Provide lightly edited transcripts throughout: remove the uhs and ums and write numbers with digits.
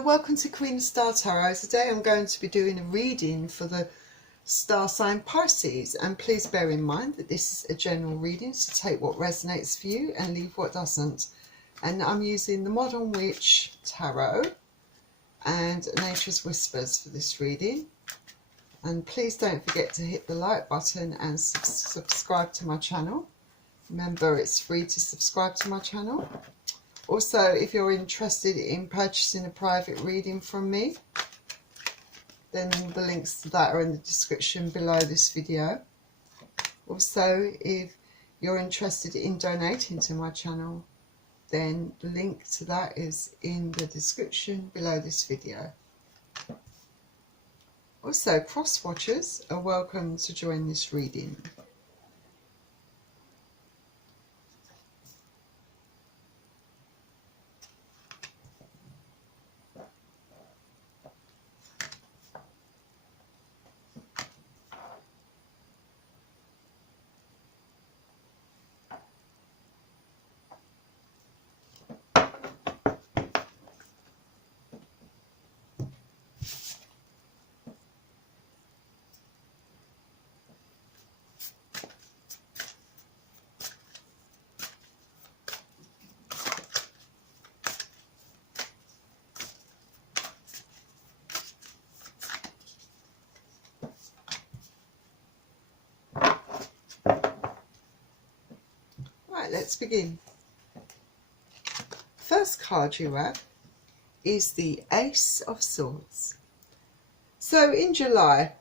Hello, welcome to Karina Star Tarot. Today I'm going to be doing a reading for the star sign Pisces, and please bear in mind that this is a general reading, so take what resonates for you and leave what doesn't. And I'm using the Modern Witch Tarot and Nature's Whispers for this reading. And please don't forget to hit the like button and subscribe to my channel. Remember, it's free to subscribe to my channel. Also, if you're interested in purchasing a private reading from me, then all the links to that are in the description below this video. Also, if you're interested in donating to my channel, then the link to that is in the description below this video. Also, cross watchers are welcome to join this reading. Right, let's begin. First card you have is the Ace of Swords. So in July,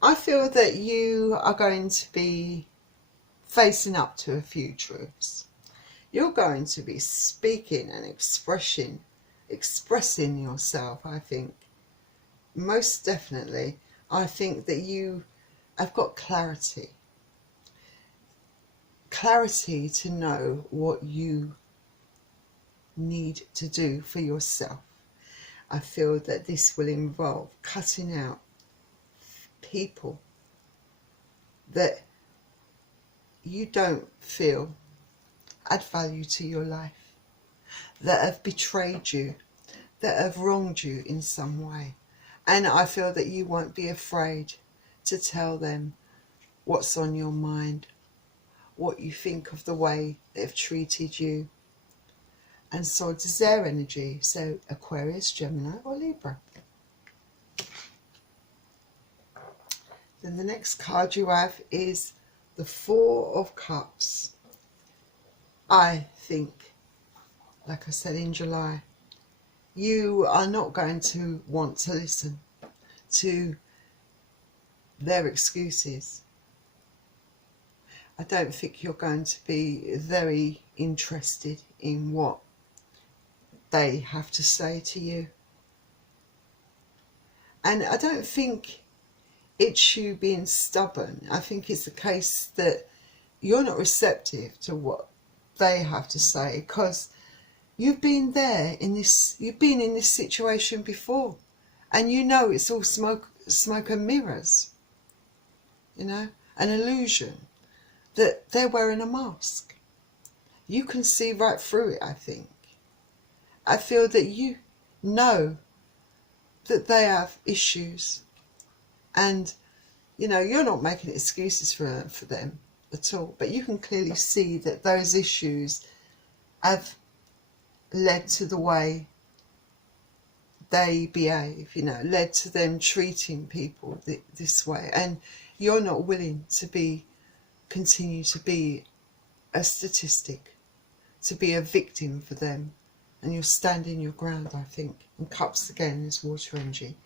I feel that you are going to be facing up to a few truths. You're going to be speaking and expressing yourself, I think. Most definitely, I think that you have got clarity. Clarity to know what you need to do for yourself. I feel that this will involve cutting out people that you don't feel add value to your life, that have betrayed you, that have wronged you in some way. And I feel that you won't be afraid to tell them what's on your mind, what you think of the way they've treated you. And Swords is their energy, so Aquarius, Gemini or Libra. Then the next card you have is the Four of Cups. I think, like I said in July, you are not going to want to listen to their excuses. I don't think you're going to be very interested in what they have to say to you. And I don't think it's you being stubborn. I think it's the case that you're not receptive to what they have to say, because you've been there in this, you've been in this situation before, and you know it's all smoke and mirrors, you know, an illusion, that they're wearing a mask. You can see right through it, I think. I feel that you know that they have issues, and you know, you're not making excuses for them at all, but you can clearly see that those issues have led to the way they behave, you know, led to them treating people this way, and you're not willing to continue to be a statistic, to be a victim for them, and you're standing your ground, I think. And Cups again is water energy.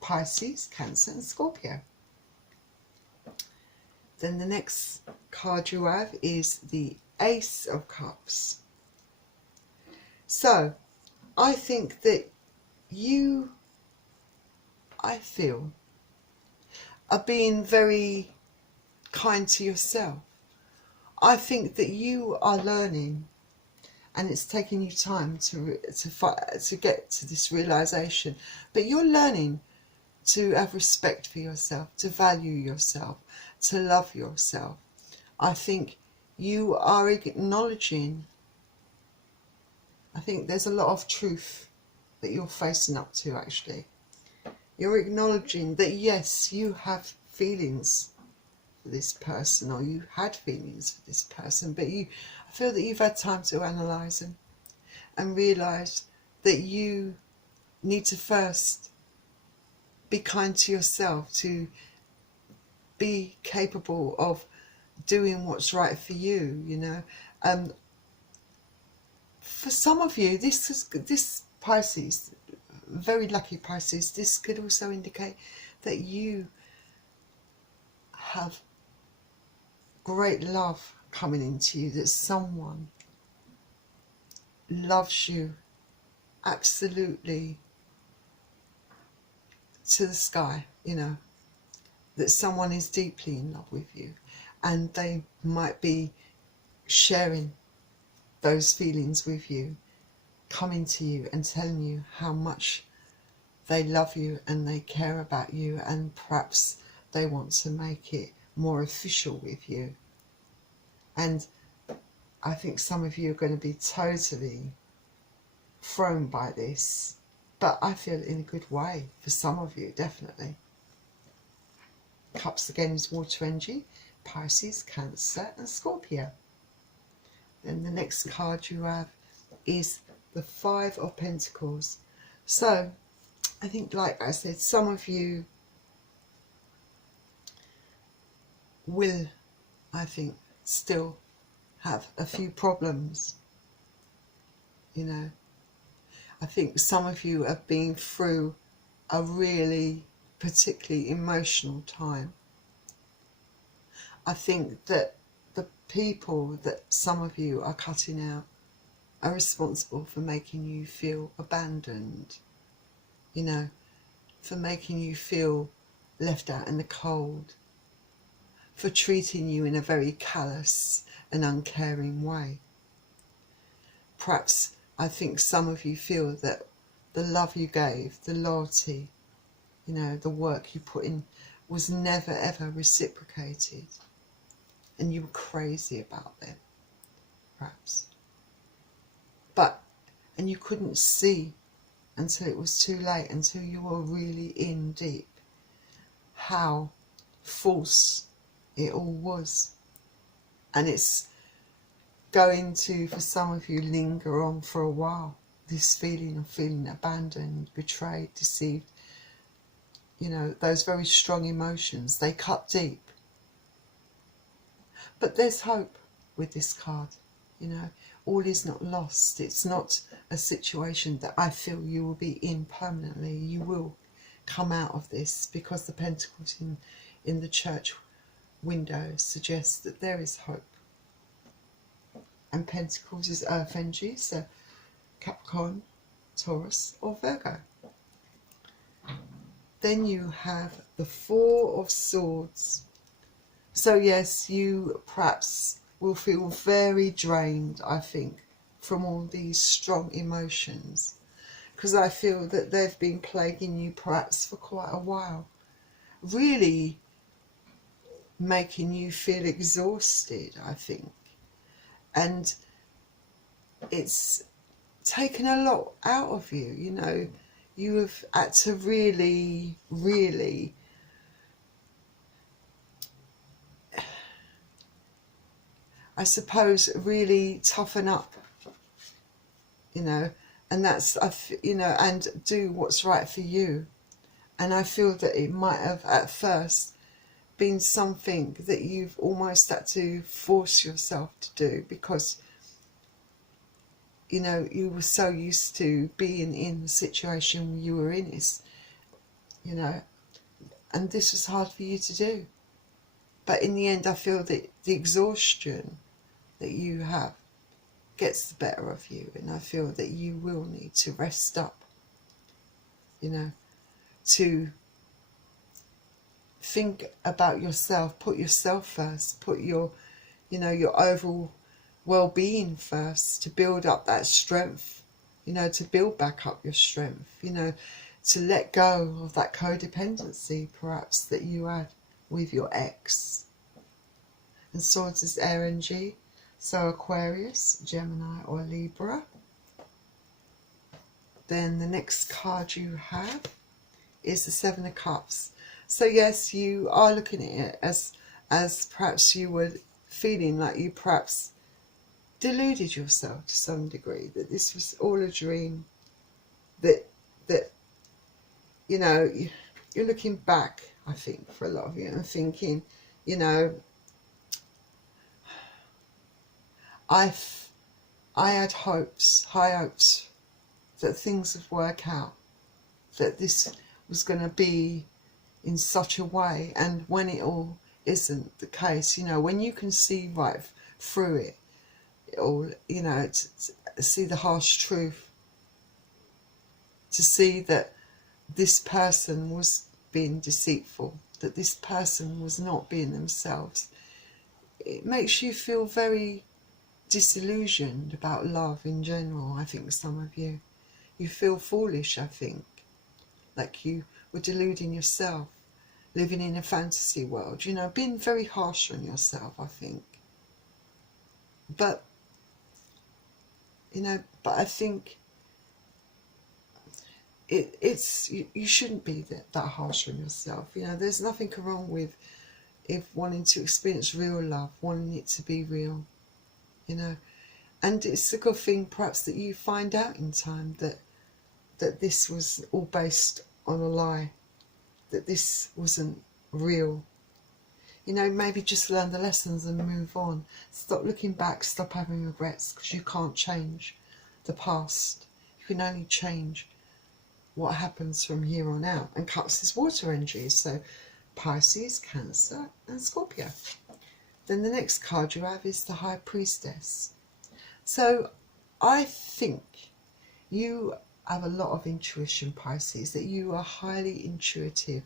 Pisces, Cancer and Scorpio. Then the next card you have is the Ace of Cups. So I think that you, I feel, are being very kind to yourself. I think that you are learning, and it's taking you time to get to this realization, but you're learning to have respect for yourself, to value yourself, to love yourself. I think you are acknowledging, I think there's a lot of truth that you're facing up to, actually. You're acknowledging that, yes, you have feelings for this person, or you had feelings for this person, but I feel that you've had time to analyse them and realise that you need to first be kind to yourself, to be capable of doing what's right for you, you know. For some of you, this Pisces, very lucky Pisces, this could also indicate that you have great love coming into you, that someone loves you absolutely to the sky, you know, that someone is deeply in love with you, and they might be sharing those feelings with you, coming to you and telling you how much they love you and they care about you, and perhaps they want to make it more official with you. And I think some of you are going to be totally thrown by this, but I feel in a good way for some of you, definitely. Cups again is water energy, Pisces, Cancer and Scorpio. Then the next card you have is the Five of Pentacles. So I think, like I said, some of you will, I think, still have a few problems, you know. I think some of you have been through a really particularly emotional time. I think that the people that some of you are cutting out are responsible for making you feel abandoned, you know, for making you feel left out in the cold, for treating you in a very callous and uncaring way. Perhaps I think some of you feel that the love you gave, the loyalty, you know, the work you put in was never ever reciprocated, and you were crazy about them, perhaps. And you couldn't see until it was too late, until you were really in deep, how false it all was. And it's going to, for some of you, linger on for a while, this feeling of feeling abandoned, betrayed, deceived. You know, those very strong emotions, they cut deep. But there's hope with this card, you know. All is not lost. It's not a situation that I feel you will be in permanently. You will come out of this, because the Pentacles in the Church window suggests that there is hope. And Pentacles is earth energy, so Capricorn, Taurus or Virgo. Then you have the Four of Swords. So yes, you perhaps will feel very drained, I think, from all these strong emotions, because I feel that they've been plaguing you perhaps for quite a while, really making you feel exhausted, I think. And it's taken a lot out of you, you know. You have had to really, really I suppose, really toughen up, you know, and that's, you know, and do what's right for you. And I feel that it might have at first been something that you've almost had to force yourself to do, because, you know, you were so used to being in the situation you were in, is, you know, and this was hard for you to do. But in the end, I feel that the exhaustion that you have gets the better of you, and I feel that you will need to rest up, you know, to think about yourself, put yourself first, put your, you know, your overall well-being first, to build up that strength, you know, to build back up your strength, you know, to let go of that codependency perhaps that you had with your ex. And Swords is air energy, so Aquarius, Gemini or Libra. Then the next card you have is the Seven of Cups. So yes, you are looking at it as perhaps you were feeling like you perhaps deluded yourself to some degree, that this was all a dream, that you know, you're looking back, I think, for a lot of you, and thinking, you know, I had hopes, high hopes, that things would work out, that this was going to be in such a way, and when it all isn't the case, you know, when you can see right through it all, you know, to see the harsh truth, to see that this person was being deceitful, that this person was not being themselves, it makes you feel very disillusioned about love in general. I think some of you feel foolish, I think, like you were deluding yourself, living in a fantasy world, you know, being very harsh on yourself, I think. But, you know, but I think you shouldn't be that harsh on yourself. You know, there's nothing wrong with wanting to experience real love, wanting it to be real, you know. And it's a good thing perhaps that you find out in time that this was all based on a lie, that this wasn't real. You know, maybe just learn the lessons and move on. Stop looking back, stop having regrets, because you can't change the past. You can only change what happens from here on out. And Cups is water energy, so Pisces, Cancer and Scorpio. Then the next card you have is the High Priestess. So I think you have a lot of intuition, Pisces, that you are highly intuitive.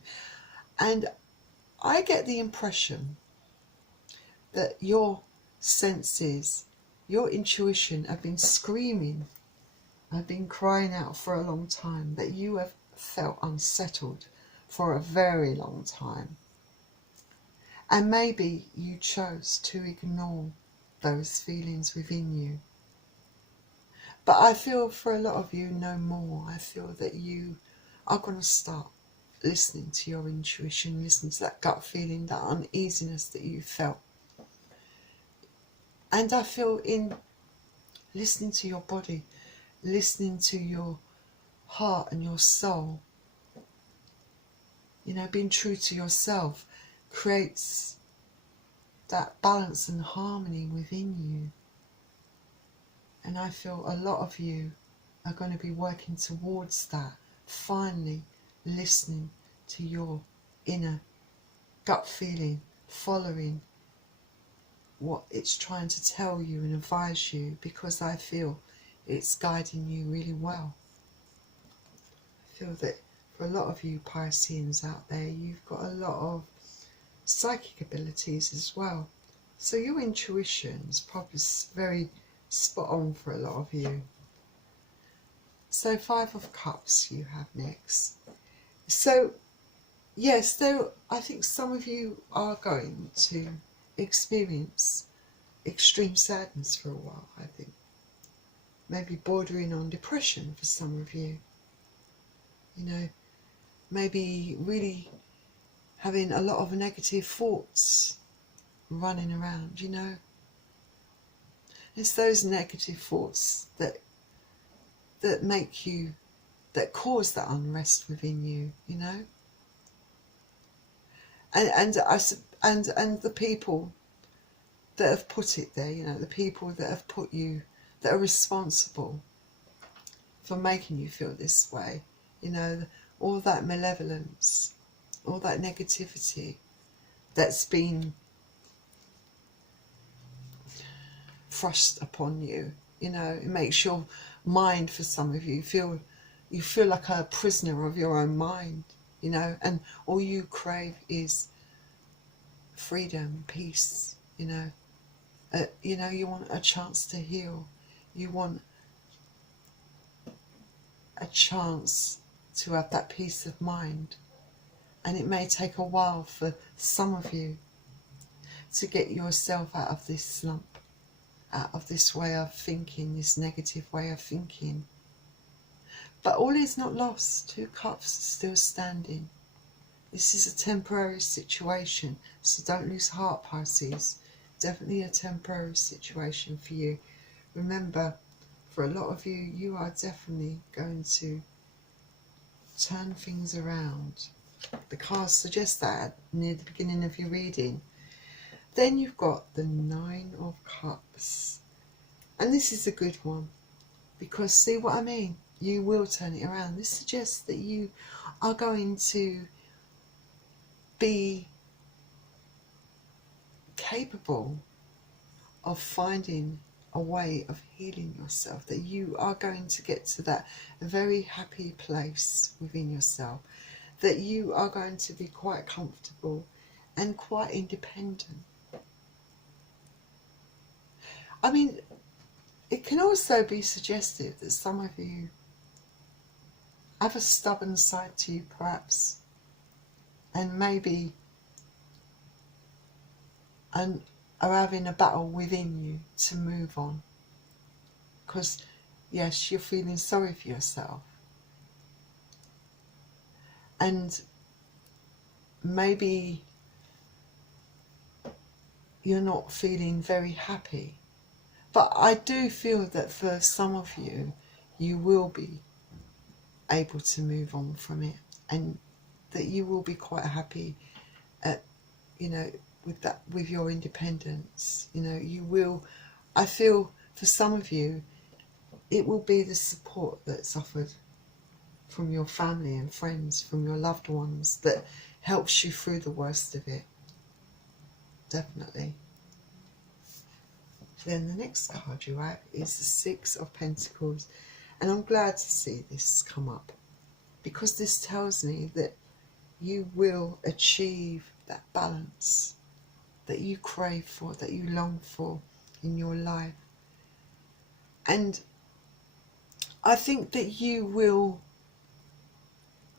And I get the impression that your senses, your intuition have been screaming, have been crying out for a long time, that you have felt unsettled for a very long time. And maybe you chose to ignore those feelings within you. But I feel for a lot of you no more. I feel that you are going to start listening to your intuition, listening to that gut feeling, that uneasiness that you felt. And I feel in listening to your body, listening to your heart and your soul, you know, being true to yourself creates that balance and harmony within you. And I feel a lot of you are going to be working towards that, finally listening to your inner gut feeling, following what it's trying to tell you and advise you, because I feel it's guiding you really well. I feel that for a lot of you Pisceans out there, you've got a lot of psychic abilities as well. So your intuition is probably very spot on for a lot of you. So Five of Cups you have next. So yes, I think some of you are going to experience extreme sadness for a while, I think. Maybe bordering on depression for some of you. You know, maybe really having a lot of negative thoughts running around, you know. It's those negative thoughts that make you, that cause that unrest within you, you know. And the people that have put it there, you know, the people that have put you, that are responsible for making you feel this way, you know, all that malevolence, all that negativity that's been thrust upon you, you know, it makes your mind, for some of you, you feel like a prisoner of your own mind, you know, and all you crave is freedom, peace, you know. You know, you want a chance to heal. You want a chance to have that peace of mind. And it may take a while for some of you to get yourself out of this slump, out of this way of thinking, this negative way of thinking. But all is not lost. 2 cups still standing. This is a temporary situation, so don't lose heart, Pisces. Definitely a temporary situation for you. Remember, for a lot of you, you are definitely going to turn things around. The cards suggest that near the beginning of your reading. Then you've got the 9 of Cups. And this is a good one, because see what I mean? You will turn it around. This suggests that you are going to be capable of finding a way of healing yourself, that you are going to get to that very happy place within yourself, that you are going to be quite comfortable and quite independent. I mean, it can also be suggestive that some of you have a stubborn side to you, perhaps, and maybe are having a battle within you to move on. Because, yes, you're feeling sorry for yourself. And maybe you're not feeling very happy. But I do feel that for some of you, you will be able to move on from it, and that you will be quite happy at, you know, with your independence. You know, you will, I feel for some of you, it will be the support that's offered from your family and friends, from your loved ones, that helps you through the worst of it. Definitely. Then the next card you have is the 6 of Pentacles. And I'm glad to see this come up, because this tells me that you will achieve that balance that you crave for, that you long for in your life. And I think that you will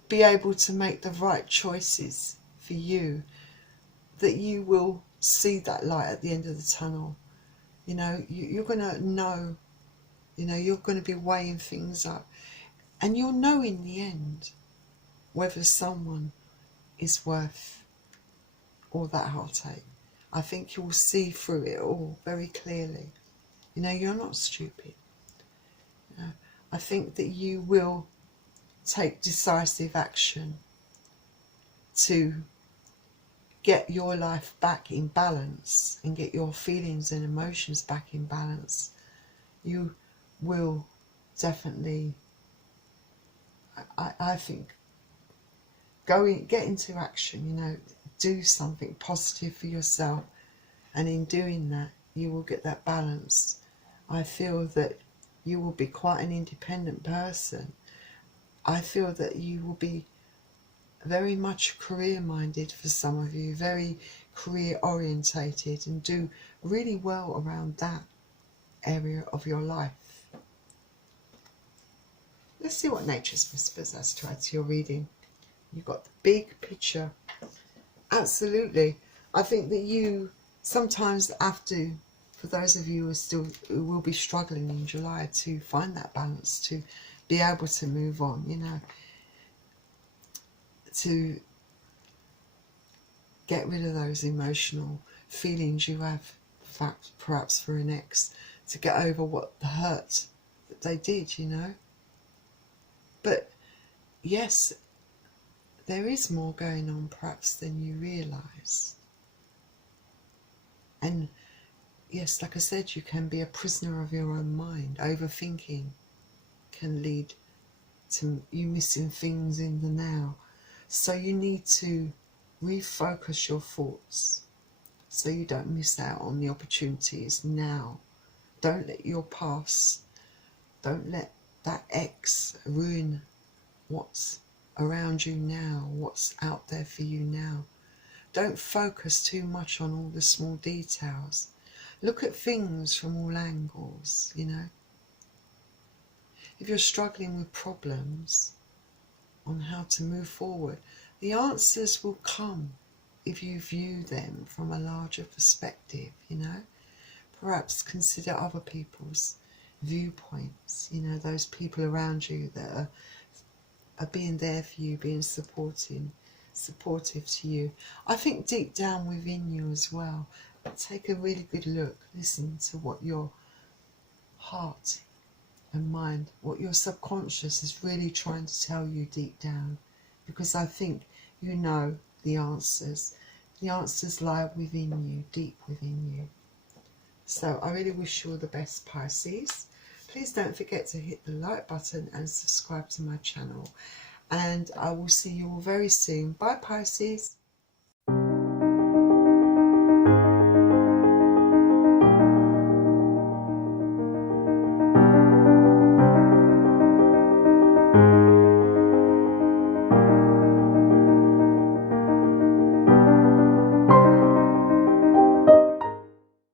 be able to make the right choices for you, that you will see that light at the end of the tunnel. You know, you're going to know, you know, you're going to be weighing things up, and you'll know in the end whether someone is worth all that heartache. I think you'll see through it all very clearly. You know, you're not stupid. You know, I think that you will take decisive action to get your life back in balance and get your feelings and emotions back in balance. You will definitely, I think, get into action, you know, do something positive for yourself, and in doing that you will get that balance. I feel that you will be quite an independent person. I feel that you will be very much career minded for some of you, very career orientated, and do really well around that area of your life. Let's see what Nature's Whispers has to add to your reading. You've got the big picture. Absolutely. I think that you sometimes have to, for those of you who will be struggling in July, to find that balance, to be able to move on, you know, to get rid of those emotional feelings you have, perhaps for an ex, to get over what the hurt that they did, you know. But yes, there is more going on perhaps than you realise. And yes, like I said, you can be a prisoner of your own mind. Overthinking can lead to you missing things in the now. So you need to refocus your thoughts so you don't miss out on the opportunities now. Don't let your past, don't let that ex ruin what's around you now, what's out there for you now. Don't focus too much on all the small details. Look at things from all angles, you know. If you're struggling with problems on how to move forward, the answers will come if you view them from a larger perspective, you know. Perhaps consider other people's viewpoints, you know, those people around you that are being there for you, being supportive to you. I think deep down within you as well, take a really good look, listen to what your heart and mind, what your subconscious is really trying to tell you deep down, because I think you know the answers. The answers lie within you, deep within you. So I really wish you all the best, Pisces. Please don't forget to hit the like button and subscribe to my channel. And I will see you all very soon. Bye, Pisces.